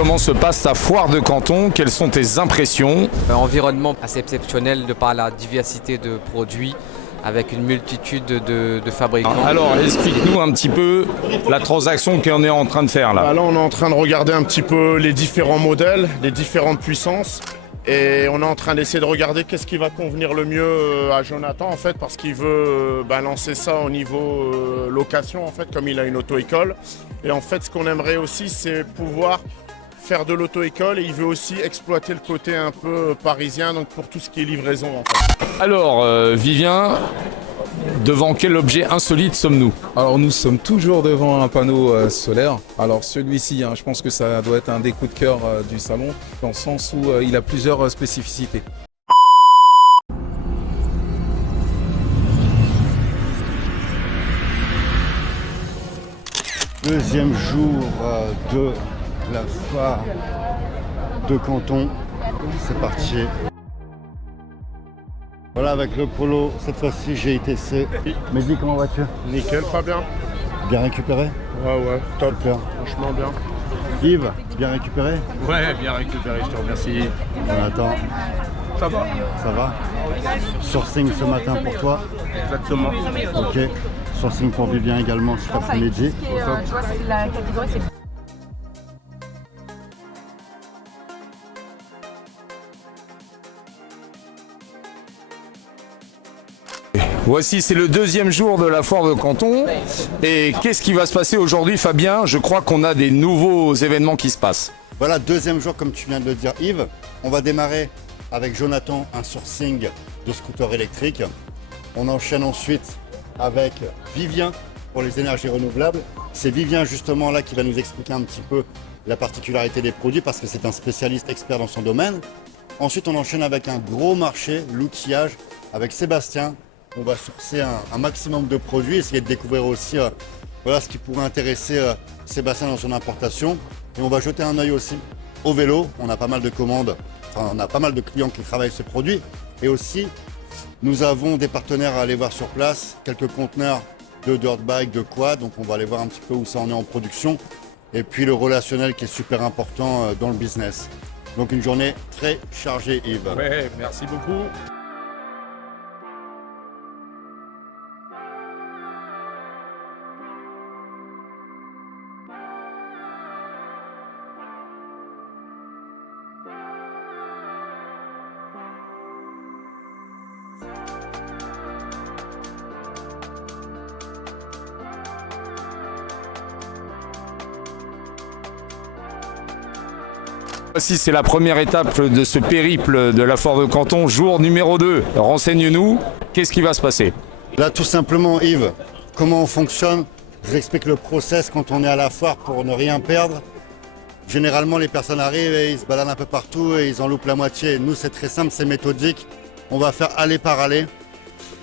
comment se passe ta foire de Canton? Quelles sont tes impressions? Un environnement assez exceptionnel de par la diversité de produits avec une multitude de fabricants. Alors, explique-nous un petit peu la transaction qu'on est en train de faire là. Là, on est en train de regarder un petit peu les différents modèles, les différentes puissances. Et on est en train d'essayer de regarder qu'est-ce qui va convenir le mieux à Jonathan en fait, parce qu'il veut lancer ça au niveau location en fait, comme il a une auto-école. Et en fait, ce qu'on aimerait aussi, c'est pouvoir faire de l'auto-école, et il veut aussi exploiter le côté un peu parisien, donc pour tout ce qui est livraison en fait. Alors, Vivien, devant quel objet insolite sommes-nous? Alors nous sommes toujours devant un panneau solaire. Alors celui-ci, je pense que ça doit être un des coups de cœur du salon, dans le sens où il a plusieurs spécificités. Deuxième jour de la foire de Canton. C'est parti. Voilà, avec le polo, cette fois-ci GITC. Mehdi, comment vas-tu? Nickel, pas bien. Bien récupéré? Ouais, top. Super. Franchement bien. Yves, bien récupéré? Ouais, bien récupéré, je te remercie. Jonathan, Ça va? ça va? Sourcing ce matin pour toi? Exactement. Ok. Sourcing pour Vivien également cet après-midi. La catégorie, c'est Voici, c'est le deuxième jour de la foire de Canton. Et qu'est-ce qui va se passer aujourd'hui, Fabien? Je crois qu'on a des nouveaux événements qui se passent. Voilà, deuxième jour comme tu viens de le dire Yves. On va démarrer avec Jonathan un sourcing de scooter électrique. On enchaîne ensuite avec Vivien pour les énergies renouvelables. C'est Vivien justement là qui va nous expliquer un petit peu la particularité des produits parce que c'est un spécialiste expert dans son domaine. Ensuite on enchaîne avec un gros marché, l'outillage, avec Sébastien. On va sourcer un maximum de produits, essayer de découvrir aussi ce qui pourrait intéresser Sébastien dans son importation. Et on va jeter un œil aussi au vélo. On a pas mal de commandes, on a pas mal de clients qui travaillent ce produit. Et aussi, nous avons des partenaires à aller voir sur place, quelques conteneurs de dirt bike, de quad. Donc on va aller voir un petit peu où ça en est en production. Et puis le relationnel qui est super important dans le business. Donc une journée très chargée, Yves. Ouais, merci beaucoup. Voici, c'est la première étape de ce périple de la foire de Canton, jour numéro 2. Renseigne-nous, qu'est-ce qui va se passer? Là, tout simplement, Yves, comment on fonctionne? Je vous explique le process quand on est à la foire pour ne rien perdre. Généralement, les personnes arrivent et ils se baladent un peu partout et ils en loupent la moitié. Nous, c'est très simple, c'est méthodique. On va faire aller par aller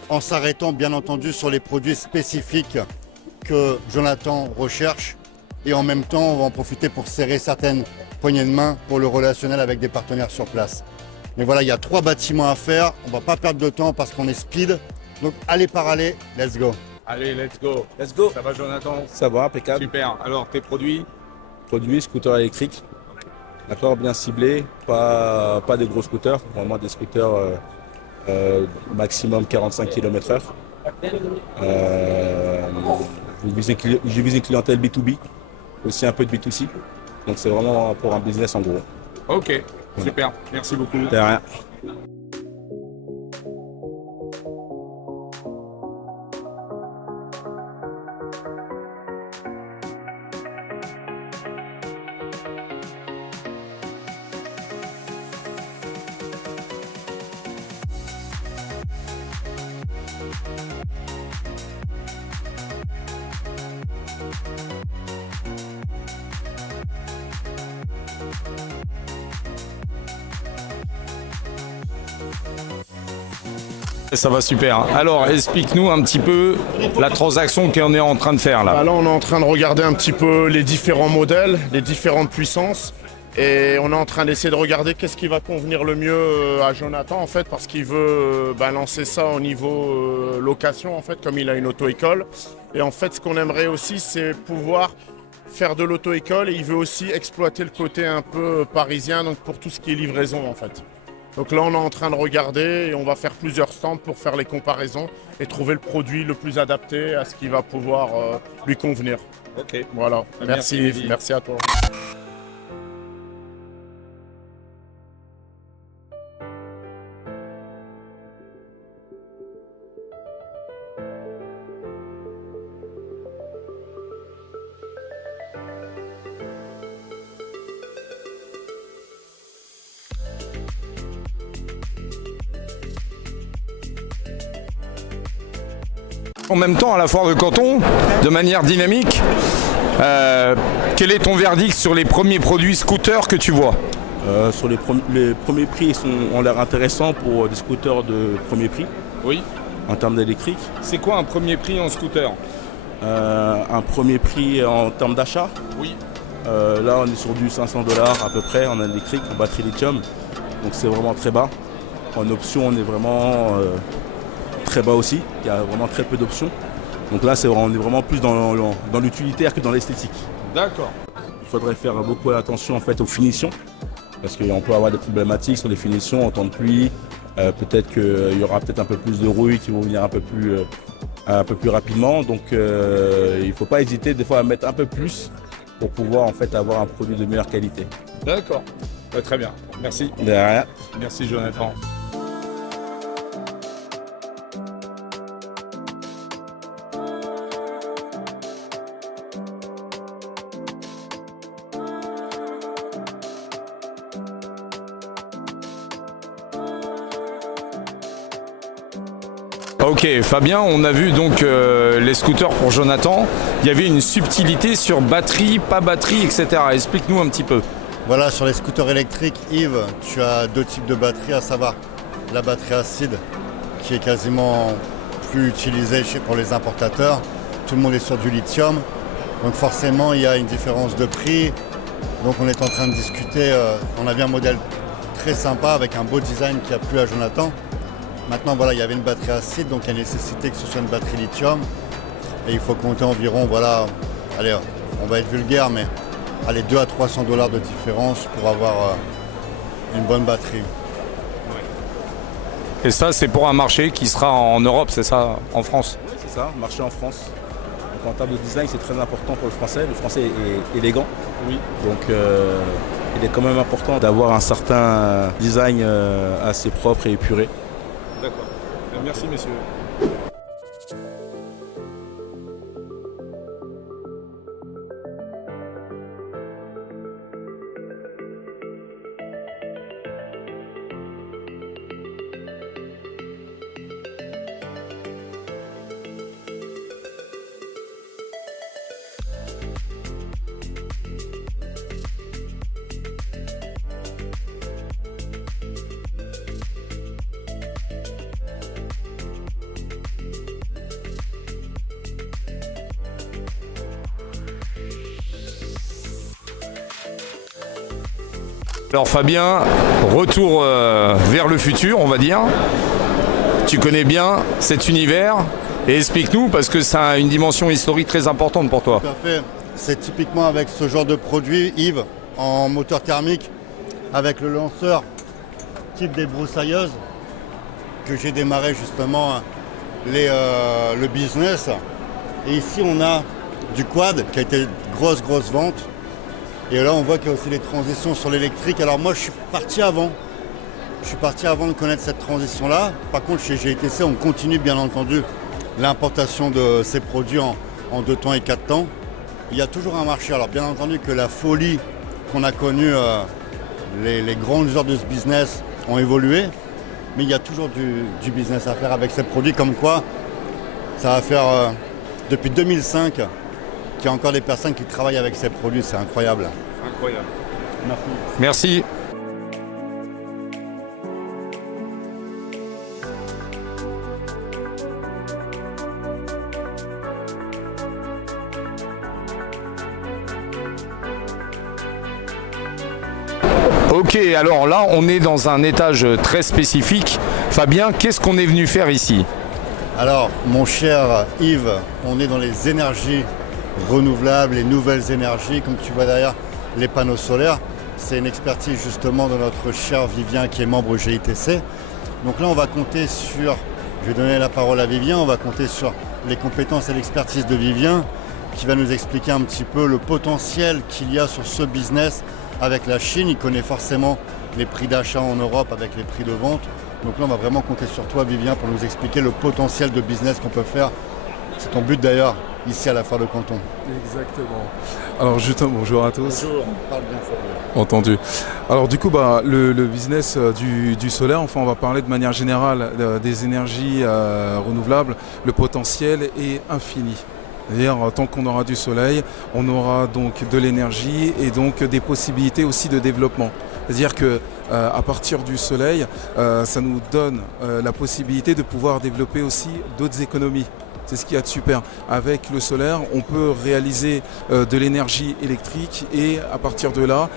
en s'arrêtant, bien entendu, sur les produits spécifiques que Jonathan recherche. Et en même temps, on va en profiter pour serrer certaines poignées de main pour le relationnel avec des partenaires sur place. Mais voilà, il y a 3 bâtiments à faire. On ne va pas perdre de temps parce qu'on est speed. Donc, aller par aller, let's go. Allez, let's go. Let's go. Ça va, Jonathan? Ça va, impeccable. Super. Alors, tes produits? Produit scooter électrique. D'accord, bien ciblé. Pas des gros scooters, vraiment des scooters maximum 45 km/h. J'ai visé clientèle B2B, aussi un peu de B2C. Donc c'est vraiment pour un business en gros. Ok, super. Merci beaucoup. De rien. Ça va super. Alors, explique-nous un petit peu la transaction qu'on est en train de faire là. Là, on est en train de regarder un petit peu les différents modèles, les différentes puissances. Et on est en train d'essayer de regarder qu'est-ce qui va convenir le mieux à Jonathan en fait, parce qu'il veut lancer ça au niveau location en fait, comme il a une auto-école. Et en fait, ce qu'on aimerait aussi, c'est pouvoir faire de l'auto-école et il veut aussi exploiter le côté un peu parisien, donc pour tout ce qui est livraison en fait. Donc là, on est en train de regarder et on va faire plusieurs stands pour faire les comparaisons et trouver le produit le plus adapté à ce qui va pouvoir lui convenir. Ok. Voilà. Merci, Merci, Yves. merci à toi. En même temps, à la foire de Canton, de manière dynamique, quel est ton verdict sur les premiers produits scooters que tu vois? Sur les premiers prix ont l'air intéressants pour des scooters de premier prix Oui. en termes d'électrique. C'est quoi un premier prix en scooter? Un premier prix en termes d'achat. Oui. Là, on est sur du 500 $ à peu près en électrique, en batterie lithium. Donc c'est vraiment très bas. En option, on est vraiment très bas aussi. Il y a vraiment très peu d'options. Donc là, on est vraiment plus dans l'utilitaire que dans l'esthétique. D'accord. Il faudrait faire beaucoup attention en fait aux finitions. Parce qu'on peut avoir des problématiques sur les finitions en temps de pluie. Peut-être qu'il y aura peut-être un peu plus de rouille qui vont venir un peu plus rapidement. Donc il ne faut pas hésiter des fois à mettre un peu plus pour pouvoir en fait avoir un produit de meilleure qualité. D'accord. Très bien. Merci. De rien. Merci Jonathan. Ok Fabien, on a vu donc les scooters pour Jonathan. Il y avait une subtilité sur batterie, pas batterie, etc. Explique-nous un petit peu. Voilà, sur les scooters électriques, Yves, tu as deux types de batteries, à savoir la batterie acide, qui est quasiment plus utilisée pour les importateurs. Tout le monde est sur du lithium, donc forcément il y a une différence de prix. Donc on est en train de discuter, on avait un modèle très sympa avec un beau design qui a plu à Jonathan. Maintenant voilà, il y avait une batterie acide, donc il y a nécessité que ce soit une batterie lithium. Et il faut compter environ, voilà, allez, on va être vulgaire, mais allez, 200 à 300 $ de différence pour avoir une bonne batterie. Et ça, c'est pour un marché qui sera en Europe, c'est ça, en France? Oui, c'est ça, marché en France. Donc en termes de design, c'est très important pour le français. Le français est élégant. Oui. Donc il est quand même important d'avoir un certain design assez propre et épuré. D'accord. Merci messieurs. Alors Fabien, retour vers le futur, on va dire. Tu connais bien cet univers et explique-nous parce que ça a une dimension historique très importante pour toi. Tout à fait. C'est typiquement avec ce genre de produit, Yves, en moteur thermique, avec le lanceur type des broussailleuses, que j'ai démarré justement le business. Et ici on a du quad qui a été grosse vente. Et là on voit qu'il y a aussi les transitions sur l'électrique. Alors moi je suis parti avant. Je suis parti avant de connaître cette transition-là. Par contre chez GTC on continue bien entendu l'importation de ces produits en 2 temps et 4 temps. Il y a toujours un marché. Alors bien entendu que la folie qu'on a connue, les grands users de ce business ont évolué. Mais il y a toujours du business à faire avec ces produits, comme quoi ça va faire depuis 2005 qu'il y a encore des personnes qui travaillent avec ces produits, c'est incroyable. Incroyable. Merci. Merci. Ok, alors là, on est dans un étage très spécifique. Fabien, qu'est-ce qu'on est venu faire ici? Alors, mon cher Yves, on est dans les énergies renouvelables, les nouvelles énergies, comme tu vois derrière les panneaux solaires. C'est une expertise justement de notre cher Vivien qui est membre GITC. Donc là, on va compter sur, je vais donner la parole à Vivien, on va compter sur les compétences et l'expertise de Vivien qui va nous expliquer un petit peu le potentiel qu'il y a sur ce business avec la Chine. Il connaît forcément les prix d'achat en Europe avec les prix de vente. Donc là, on va vraiment compter sur toi, Vivien, pour nous expliquer le potentiel de business qu'on peut faire. C'est ton but d'ailleurs, ici à la Foire de Canton. Exactement. Alors justement, bonjour à tous. Bonjour. Parle bien fort. Entendu. Alors du coup, le business du solaire, enfin on va parler de manière générale des énergies renouvelables. Le potentiel est infini. C'est-à-dire, tant qu'on aura du soleil, on aura donc de l'énergie et donc des possibilités aussi de développement. C'est-à-dire que à partir du soleil, ça nous donne la possibilité de pouvoir développer aussi d'autres économies. C'est ce qu'il y a de super. Avec le solaire, on peut réaliser de l'énergie électrique et à partir de là,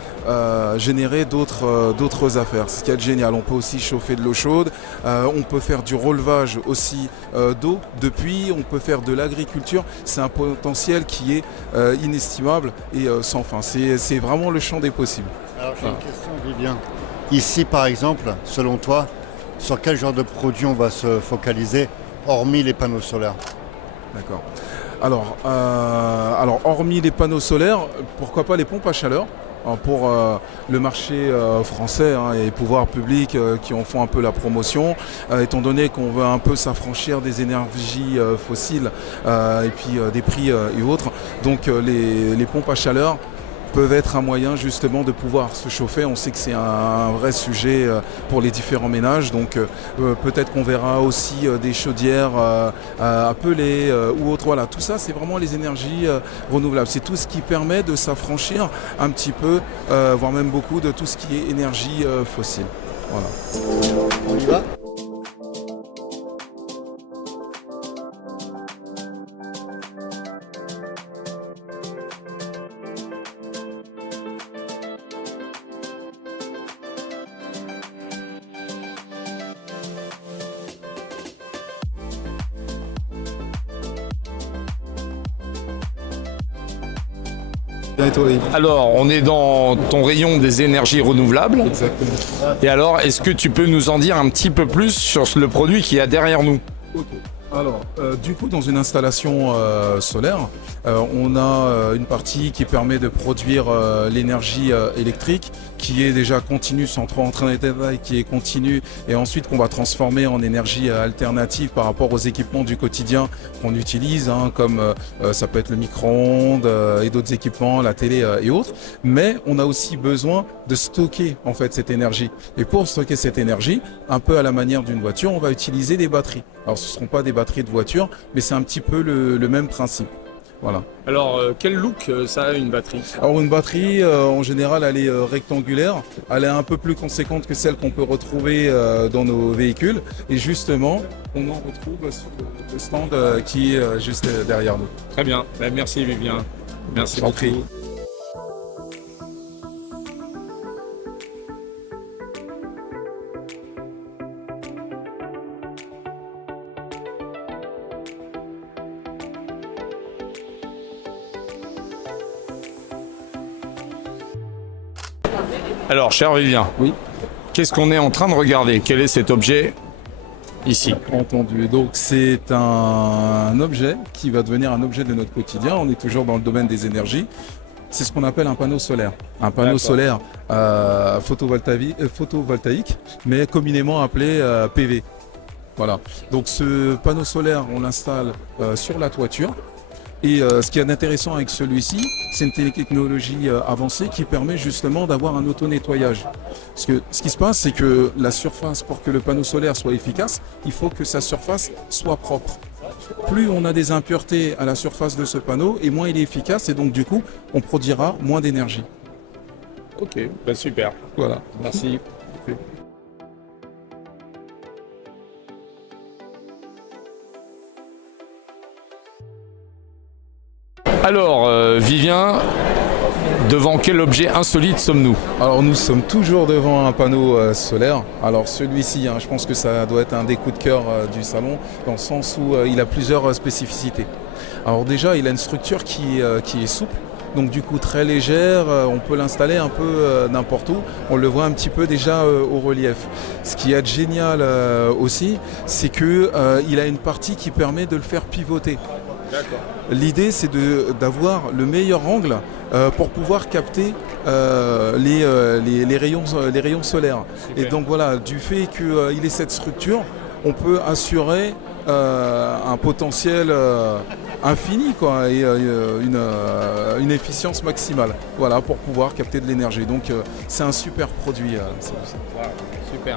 générer d'autres affaires. C'est ce qu'il y a de génial. On peut aussi chauffer de l'eau chaude, on peut faire du relevage aussi d'eau. Depuis, on peut faire de l'agriculture. C'est un potentiel qui est inestimable et sans fin. C'est vraiment le champ des possibles. Alors j'ai une question, Vivien. Ici, par exemple, selon toi, sur quel genre de produit on va se focaliser, hormis les panneaux solaires? D'accord. Alors, hormis les panneaux solaires, pourquoi pas les pompes à chaleur pour le marché français et les pouvoirs publics qui en font un peu la promotion, étant donné qu'on veut un peu s'affranchir des énergies fossiles et puis des prix et autres. Donc les pompes à chaleur peuvent être un moyen justement de pouvoir se chauffer. On sait que c'est un vrai sujet pour les différents ménages, donc peut-être qu'on verra aussi des chaudières à pellet ou autre. Voilà, tout ça c'est vraiment les énergies renouvelables. C'est tout ce qui permet de s'affranchir un petit peu, voire même beaucoup, de tout ce qui est énergie fossile. Voilà. On y va? Et toi, Yves? Alors, on est dans ton rayon des énergies renouvelables. Exactement. Et alors, est-ce que tu peux nous en dire un petit peu plus sur le produit qu'il y a derrière nous? Ok. Alors, du coup, dans une installation solaire, on a une partie qui permet de produire l'énergie électrique, qui est déjà continue, sans trop entrer dans les détails, qui est continue, et ensuite qu'on va transformer en énergie alternative par rapport aux équipements du quotidien qu'on utilise, comme ça peut être le micro-ondes et d'autres équipements, la télé et autres. Mais on a aussi besoin de stocker en fait cette énergie. Et pour stocker cette énergie, un peu à la manière d'une voiture, on va utiliser des batteries. Alors ce ne seront pas des batteries de voiture, mais c'est un petit peu le même principe. Voilà. Alors, quel look ça a une batterie? Alors une batterie, en général, elle est rectangulaire. Elle est un peu plus conséquente que celle qu'on peut retrouver dans nos véhicules. Et justement, on en retrouve sur le stand qui est juste derrière nous. Très bien. Ben, merci Vivien. Merci J'en prie. beaucoup. Alors, cher Vivien, Oui. qu'est-ce qu'on est en train de regarder? Quel est cet objet ici? Entendu. Donc c'est un objet qui va devenir un objet de notre quotidien. On est toujours dans le domaine des énergies. C'est ce qu'on appelle un panneau solaire. Un panneau solaire photovoltaïque, mais communément appelé PV. Voilà. Donc ce panneau solaire, on l'installe sur la toiture. Et ce qui est intéressant avec celui-ci, c'est une technologie avancée qui permet justement d'avoir un auto-nettoyage. Parce que ce qui se passe, c'est que la surface, pour que le panneau solaire soit efficace, il faut que sa surface soit propre. Plus on a des impuretés à la surface de ce panneau, et moins il est efficace, et donc du coup, on produira moins d'énergie. Ok, ben super. Voilà. Merci. Alors, Vivien, devant quel objet insolite sommes-nous? Alors nous sommes toujours devant un panneau solaire. Alors celui-ci, je pense que ça doit être un des coups de cœur du salon, dans le sens où il a plusieurs spécificités. Alors déjà, il a une structure qui est souple. Donc du coup très légère, on peut l'installer un peu n'importe où, on le voit un petit peu déjà au relief. Ce qui est génial aussi, c'est qu'il a une partie qui permet de le faire pivoter. L'idée c'est d'avoir le meilleur angle pour pouvoir capter les rayons solaires. Super. Et donc voilà, du fait qu'il ait cette structure, on peut assurer un potentiel infini quoi, et une efficience maximale, voilà, pour pouvoir capter de l'énergie. Donc c'est un super produit. Wow, super.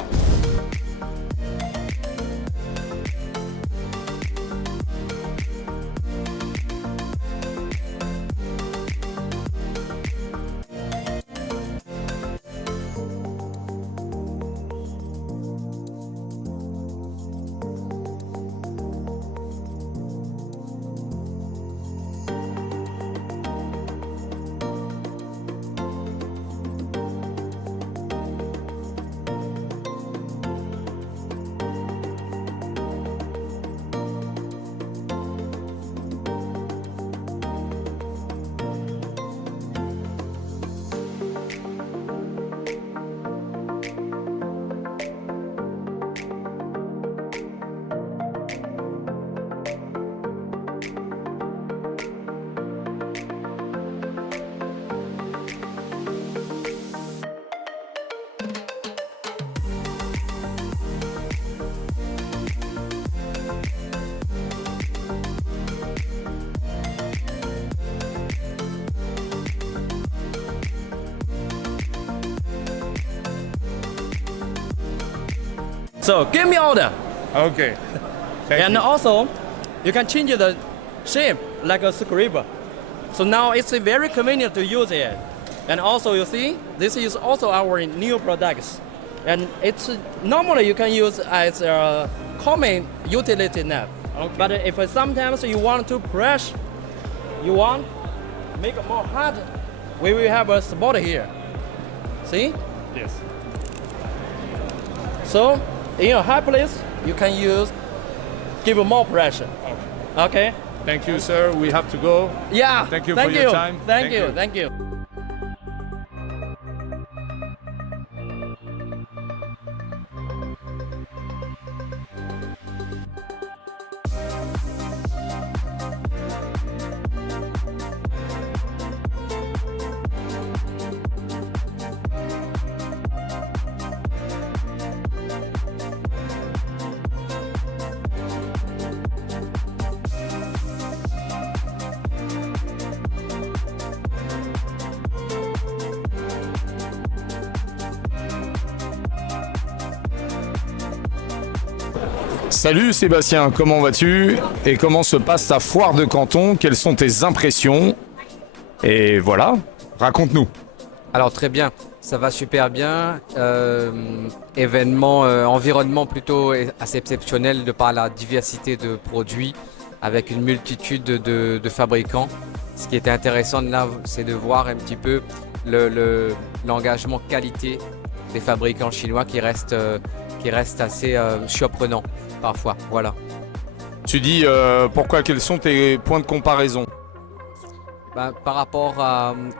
So give me order. Okay. And also, you can change the shape like a scribble. So now it's very convenient to use it. And also you see, this is also our new products. And it's normally you can use as a common utility net. Okay. But if sometimes you want to press, you want make it more hard, we will have a spot here. See? Yes. So in a high place, you can give more pressure. Okay. Thank you, sir. We have to go. Yeah. Thank you for your time. Thank you. Salut Sébastien, comment vas-tu? Et comment se passe ta foire de Canton? Quelles sont tes impressions? Et voilà, raconte-nous. Alors très bien, ça va super bien. Environnement plutôt assez exceptionnel de par la diversité de produits avec une multitude de fabricants. Ce qui était intéressant là, c'est de voir un petit peu l'engagement qualité des fabricants chinois qui reste assez surprenant parfois. Voilà. Tu dis pourquoi, quels sont tes points de comparaison? Par rapport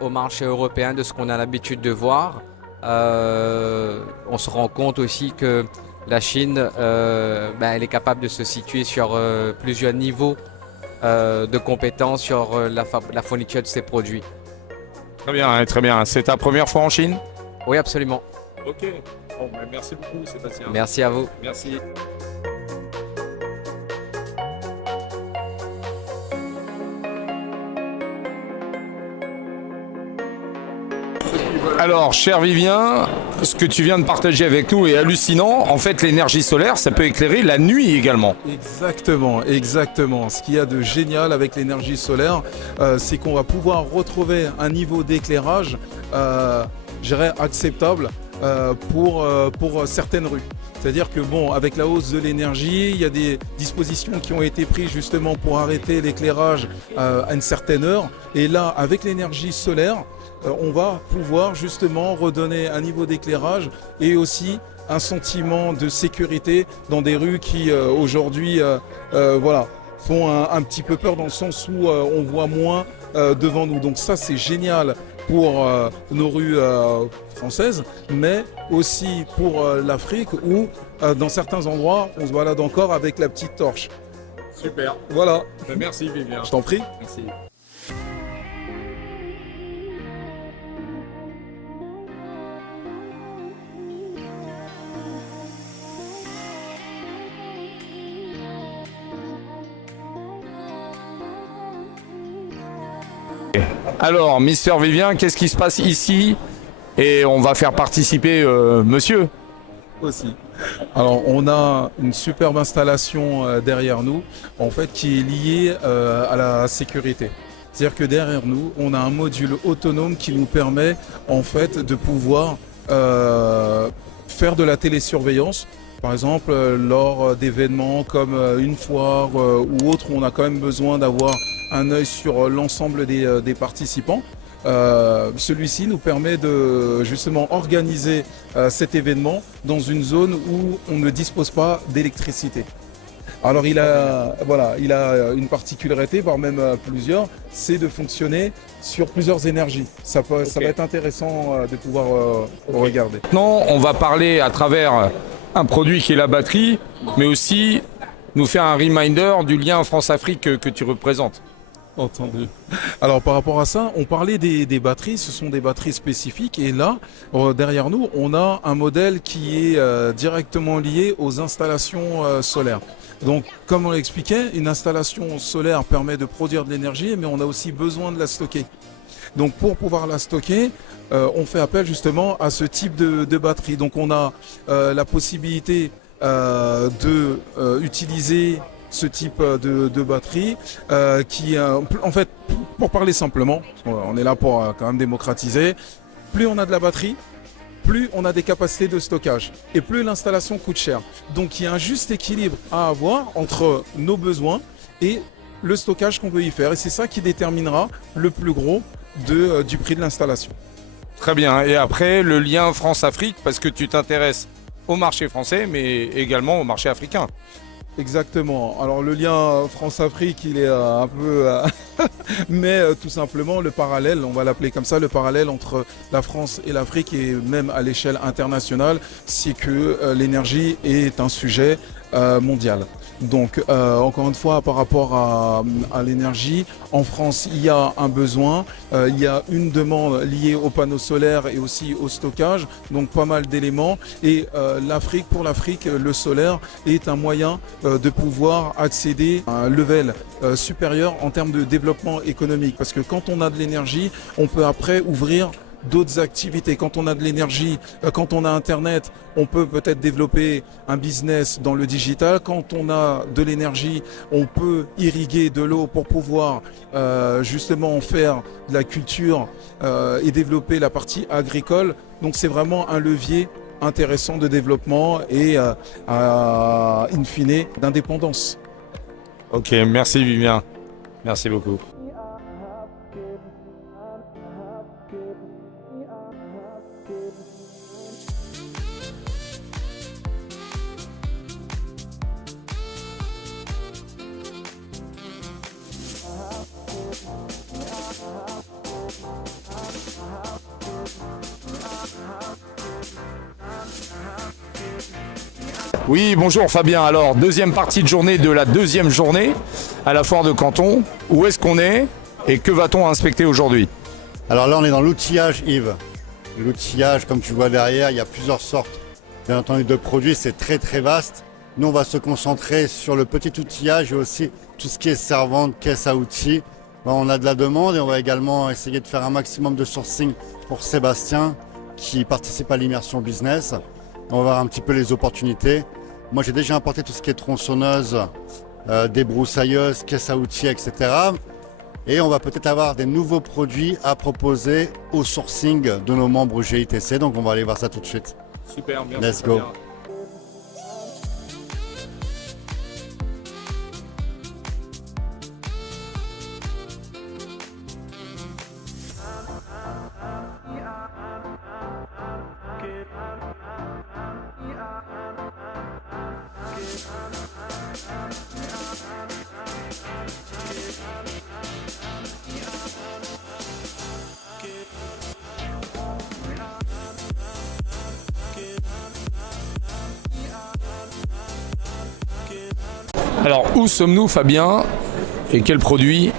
au marché européen, de ce qu'on a l'habitude de voir, on se rend compte aussi que la Chine elle est capable de se situer sur plusieurs niveaux de compétences sur la fourniture de ses produits. Très bien, très bien. C'est ta première fois en Chine? Oui, absolument. Ok. Bon, merci beaucoup, Sébastien. Merci à vous. Merci. Alors, cher Vivien, ce que tu viens de partager avec nous est hallucinant. En fait, l'énergie solaire, ça peut éclairer la nuit également. Exactement, exactement. Ce qu'il y a de génial avec l'énergie solaire, c'est qu'on va pouvoir retrouver un niveau d'éclairage, je dirais, acceptable pour certaines rues. C'est-à-dire que bon, avec la hausse de l'énergie, il y a des dispositions qui ont été prises justement pour arrêter l'éclairage à une certaine heure. Et là, avec l'énergie solaire, on va pouvoir justement redonner un niveau d'éclairage et aussi un sentiment de sécurité dans des rues qui aujourd'hui font un petit peu peur dans le sens où on voit moins devant nous. Donc ça, c'est génial pour nos rues françaises, mais aussi pour l'Afrique où dans certains endroits, on se balade encore avec la petite torche. Super. Voilà. Merci Vivien. Je t'en prie. Merci. Alors, Mister Vivien, qu'est-ce qui se passe ici? Et on va faire participer monsieur. Aussi. Alors, on a une superbe installation derrière nous, en fait, qui est liée à la sécurité. C'est-à-dire que derrière nous, on a un module autonome qui nous permet, en fait, de pouvoir faire de la télésurveillance. Par exemple, lors d'événements comme une foire ou autre, où on a quand même besoin d'avoir un œil sur l'ensemble des participants. Celui-ci nous permet de justement organiser cet événement dans une zone où on ne dispose pas d'électricité. Alors il a une particularité, voire même plusieurs, c'est de fonctionner sur plusieurs énergies. Ça va être intéressant de pouvoir regarder. Maintenant, on va parler à travers un produit qui est la batterie, mais aussi nous faire un reminder du lien France-Afrique que tu représentes. Entendu. Alors par rapport à ça, on parlait des batteries, ce sont des batteries spécifiques et là, derrière nous, on a un modèle qui est directement lié aux installations solaires. Donc comme on l'expliquait, une installation solaire permet de produire de l'énergie, mais on a aussi besoin de la stocker. Donc pour pouvoir la stocker, on fait appel justement à ce type de batterie. Donc on a la possibilité de utiliser ce type de batterie qui, en fait, pour parler simplement, on est là pour quand même démocratiser, plus on a de la batterie, plus on a des capacités de stockage et plus l'installation coûte cher. Donc il y a un juste équilibre à avoir entre nos besoins et le stockage qu'on veut y faire. Et c'est ça qui déterminera le plus gros du prix de l'installation. Très bien. Et après, le lien France-Afrique, parce que tu t'intéresses au marché français, mais également au marché africain. Exactement. Alors le lien France-Afrique, il est un peu... mais tout simplement, le parallèle, on va l'appeler comme ça, le parallèle entre la France et l'Afrique et même à l'échelle internationale, c'est que l'énergie est un sujet mondial. Donc encore une fois, par rapport à l'énergie, en France, il y a un besoin, il y a une demande liée aux panneaux solaires et aussi au stockage, donc pas mal d'éléments. Et pour l'Afrique, le solaire est un moyen de pouvoir accéder à un level supérieur en termes de développement économique. Parce que quand on a de l'énergie, on peut après ouvrir d'autres activités. Quand on a de l'énergie, quand on a Internet, on peut peut-être développer un business dans le digital. Quand on a de l'énergie, on peut irriguer de l'eau pour pouvoir justement en faire de la culture et développer la partie agricole. Donc c'est vraiment un levier intéressant de développement et in fine d'indépendance. Ok, merci Vivien. Merci beaucoup. Oui, bonjour Fabien. Alors, deuxième partie de journée de la deuxième journée à la foire de Canton. Où est-ce qu'on est et que va-t-on inspecter aujourd'hui? Alors là, on est dans l'outillage, Yves. L'outillage, comme tu vois derrière, il y a plusieurs sortes, bien entendu, de produits. C'est très, très vaste. Nous, on va se concentrer sur le petit outillage et aussi tout ce qui est servante, caisse à outils. On a de la demande et on va également essayer de faire un maximum de sourcing pour Sébastien qui participe à l'immersion business. On va voir un petit peu les opportunités. Moi, j'ai déjà importé tout ce qui est tronçonneuse, débroussailleuse, caisse à outils, etc. Et on va peut-être avoir des nouveaux produits à proposer au sourcing de nos membres GITC. Donc, on va aller voir ça tout de suite. Super, merci. Let's go. Alors, où sommes-nous, Fabien? Et quel produit?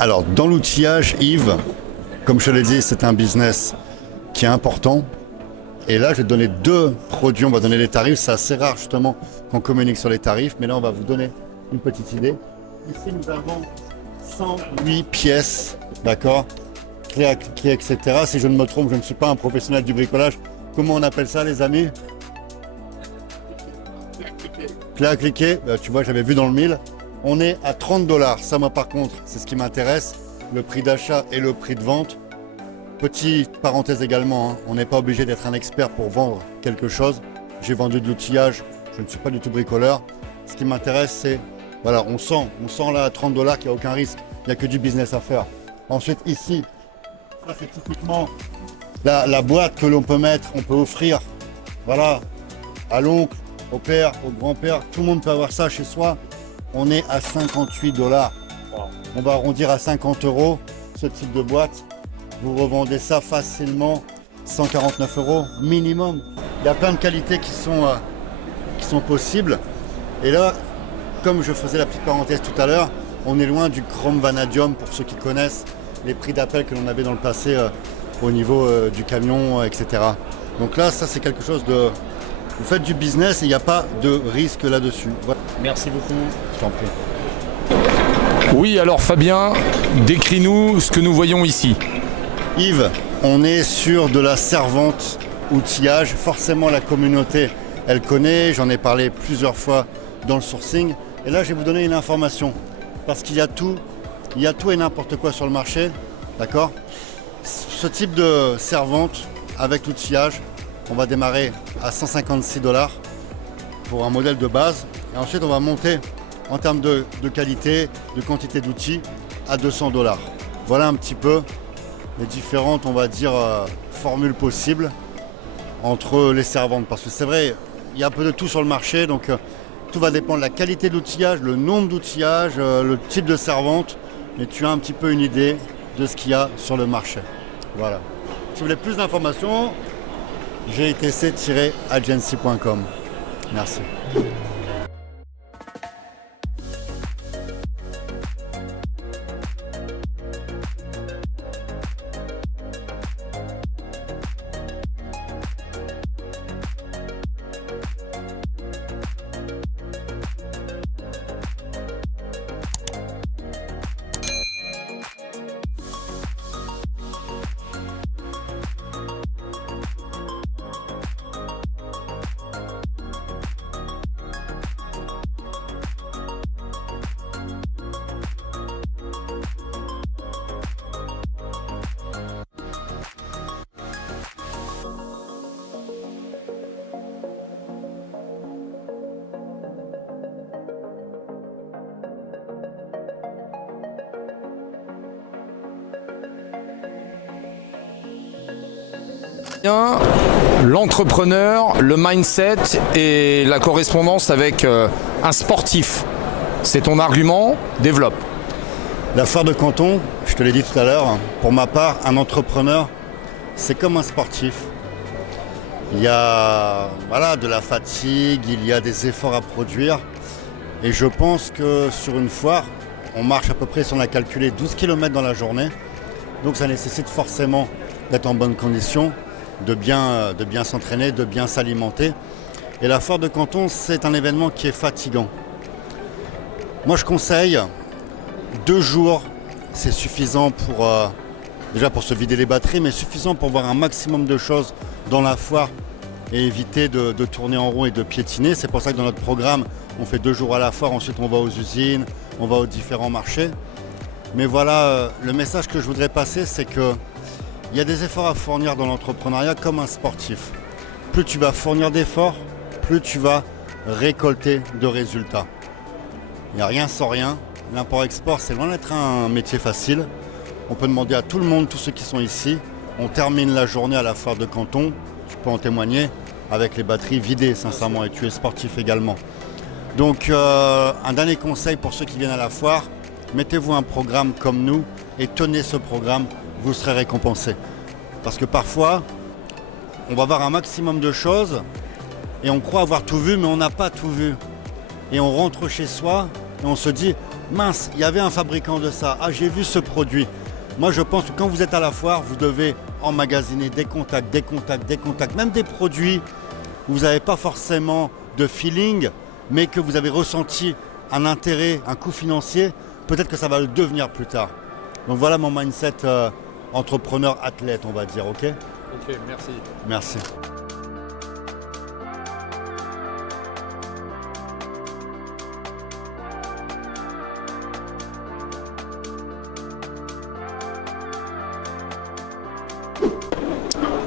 Alors, dans l'outillage, Yves, comme je l'ai dit, c'est un business qui est important. Et là, je vais te donner 2 produits, on va donner les tarifs. C'est assez rare, justement, qu'on communique sur les tarifs. Mais là, on va vous donner une petite idée. Ici, nous avons 108 pièces, d'accord, clés à cliquer, etc. Si je ne me trompe, je ne suis pas un professionnel du bricolage. Comment on appelle ça, les amis? Clé à cliquer, tu vois, j'avais vu dans le mille. On est à 30 $. Ça, moi, par contre, c'est ce qui m'intéresse. Le prix d'achat et le prix de vente. Petite parenthèse également, hein, on n'est pas obligé d'être un expert pour vendre quelque chose. J'ai vendu de l'outillage, je ne suis pas du tout bricoleur. Ce qui m'intéresse, c'est, voilà, on sent là à 30 $ qu'il n'y a aucun risque. Il n'y a que du business à faire. Ensuite, ici, ça c'est typiquement la boîte que l'on peut mettre, on peut offrir, voilà, à l'oncle, au père, au grand-père. Tout le monde peut avoir ça chez soi. On est à 58 $. On va arrondir à 50 € ce type de boîte. Vous revendez ça facilement 149 € minimum. Il y a plein de qualités qui sont possibles. Et là, comme je faisais la petite parenthèse tout à l'heure, on est loin du chrome vanadium pour ceux qui connaissent les prix d'appel que l'on avait dans le passé au niveau du camion, etc. Donc là, ça c'est quelque chose de... Vous faites du business et il n'y a pas de risque là-dessus. Voilà. Merci beaucoup. Je t'en prie. Oui, alors Fabien, décris-nous ce que nous voyons ici. Yves, on est sur de la servante outillage. Forcément, la communauté, elle connaît. J'en ai parlé plusieurs fois dans le sourcing. Et là, je vais vous donner une information. Parce qu'il y a tout et n'importe quoi sur le marché. D'accord? Ce type de servante avec l'outillage, on va démarrer à 156 $ pour un modèle de base. Et ensuite, on va monter en termes de qualité, de quantité d'outils à 200 $. Voilà un petit peu les différentes, on va dire, formules possibles entre les servantes. Parce que c'est vrai, il y a un peu de tout sur le marché, donc tout va dépendre de la qualité de l'outillage, le nombre d'outillages, le type de servante, mais tu as un petit peu une idée de ce qu'il y a sur le marché. Voilà. Si vous voulez plus d'informations, gitc-agency.com. Merci. L'entrepreneur, le mindset et la correspondance avec un sportif. C'est ton argument, développe. La foire de Canton, je te l'ai dit tout à l'heure, pour ma part, un entrepreneur, c'est comme un sportif. Il y a de la fatigue, il y a des efforts à produire. Et je pense que sur une foire, on marche à peu près, si on a calculé, 12 km dans la journée. Donc ça nécessite forcément d'être en bonne condition, de bien s'entraîner, de bien s'alimenter. Et la foire de Canton, c'est un événement qui est fatigant. Moi, je conseille 2 jours, c'est suffisant pour déjà pour se vider les batteries, mais suffisant pour voir un maximum de choses dans la foire et éviter de tourner en rond et de piétiner. C'est pour ça que dans notre programme, on fait 2 jours à la foire, ensuite on va aux usines, on va aux différents marchés. Mais voilà, le message que je voudrais passer, c'est que il y a des efforts à fournir dans l'entrepreneuriat comme un sportif. Plus tu vas fournir d'efforts, plus tu vas récolter de résultats. Il n'y a rien sans rien. L'import-export, c'est loin d'être un métier facile. On peut demander à tout le monde, tous ceux qui sont ici. On termine la journée à la foire de Canton, tu peux en témoigner, avec les batteries vidées, sincèrement, et tu es sportif également. Donc, un dernier conseil pour ceux qui viennent à la foire, mettez-vous un programme comme nous et tenez ce programme, vous serez récompensé. Parce que parfois, on va voir un maximum de choses et on croit avoir tout vu, mais on n'a pas tout vu. et on rentre chez soi et on se dit mince, il y avait un fabricant de ça, ah j'ai vu ce produit. Moi je pense que quand vous êtes à la foire, vous devez emmagasiner des contacts, même des produits où vous n'avez pas forcément de feeling, mais que vous avez ressenti un intérêt, un coût financier, peut-être que ça va le devenir plus tard. Donc voilà mon mindset entrepreneur athlète, on va dire, ok? Ok, merci. Merci.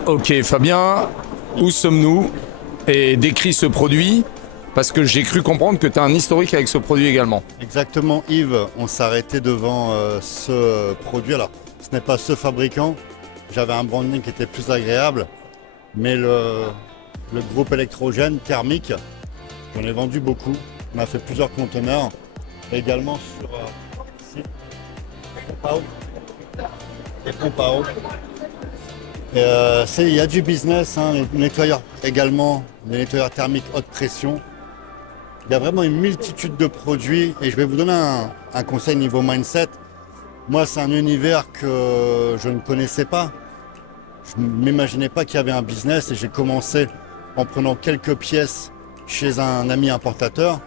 Ok Fabien, où sommes-nous? Et décris ce produit, parce que j'ai cru comprendre que tu as un historique avec ce produit également. Exactement Yves, on s'est arrêté devant ce produit. Alors ce n'est pas ce fabricant, j'avais un branding qui était plus agréable, mais le groupe électrogène thermique, j'en ai vendu beaucoup. On a fait plusieurs conteneurs, également sur ici, les pompes à eau. Il y a du business, hein, les nettoyeurs également, les nettoyeurs thermiques haute pression. Il y a vraiment une multitude de produits et je vais vous donner un conseil niveau mindset. Moi, c'est un univers que je ne connaissais pas. Je ne m'imaginais pas qu'il y avait un business et j'ai commencé en prenant quelques pièces chez un ami importateur.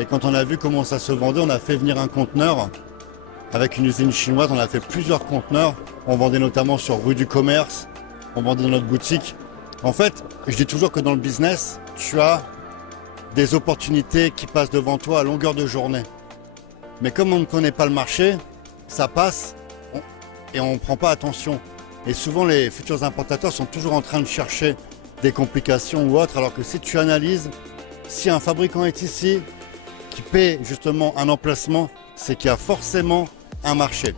Et quand on a vu comment ça se vendait, on a fait venir un conteneur avec une usine chinoise. On a fait plusieurs conteneurs. On vendait notamment sur rue du Commerce. On vendait dans notre boutique. En fait, je dis toujours que dans le business, tu as des opportunités qui passent devant toi à longueur de journée. Mais comme on ne connaît pas le marché, ça passe et on ne prend pas attention. Et souvent, les futurs importateurs sont toujours en train de chercher des complications ou autres, alors que si tu analyses, si un fabricant est ici, qui paie justement un emplacement, c'est qu'il y a forcément un marché.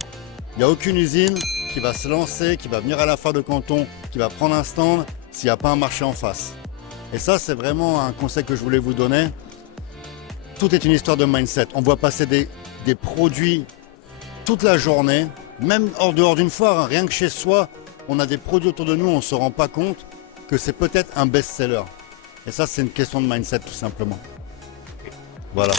Il n'y a aucune usine qui va se lancer, qui va venir à la foire de Canton, qui va prendre un stand, s'il n'y a pas un marché en face. Et ça, c'est vraiment un conseil que je voulais vous donner. Tout est une histoire de mindset. On voit passer des produits toute la journée, même hors dehors d'une foire, hein. Rien que chez soi, on a des produits autour de nous, on ne se rend pas compte que c'est peut-être un best-seller. Et ça, c'est une question de mindset tout simplement. Voilà.